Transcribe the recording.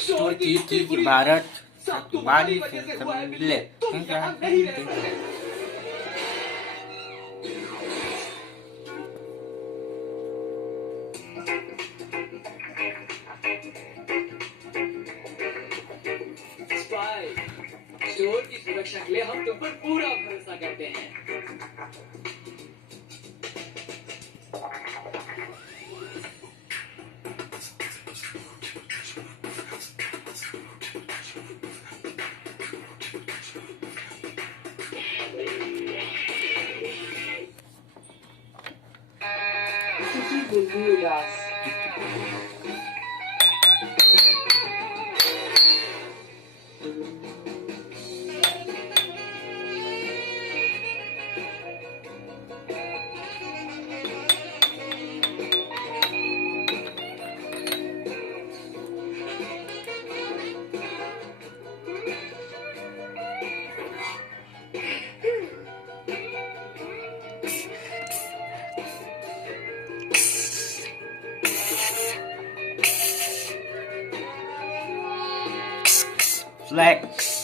Story की भारत तुम्हारी ले स्टोर की सुरक्षा के लिए हम तुम पर पूरा भरोसा करते हैं। flex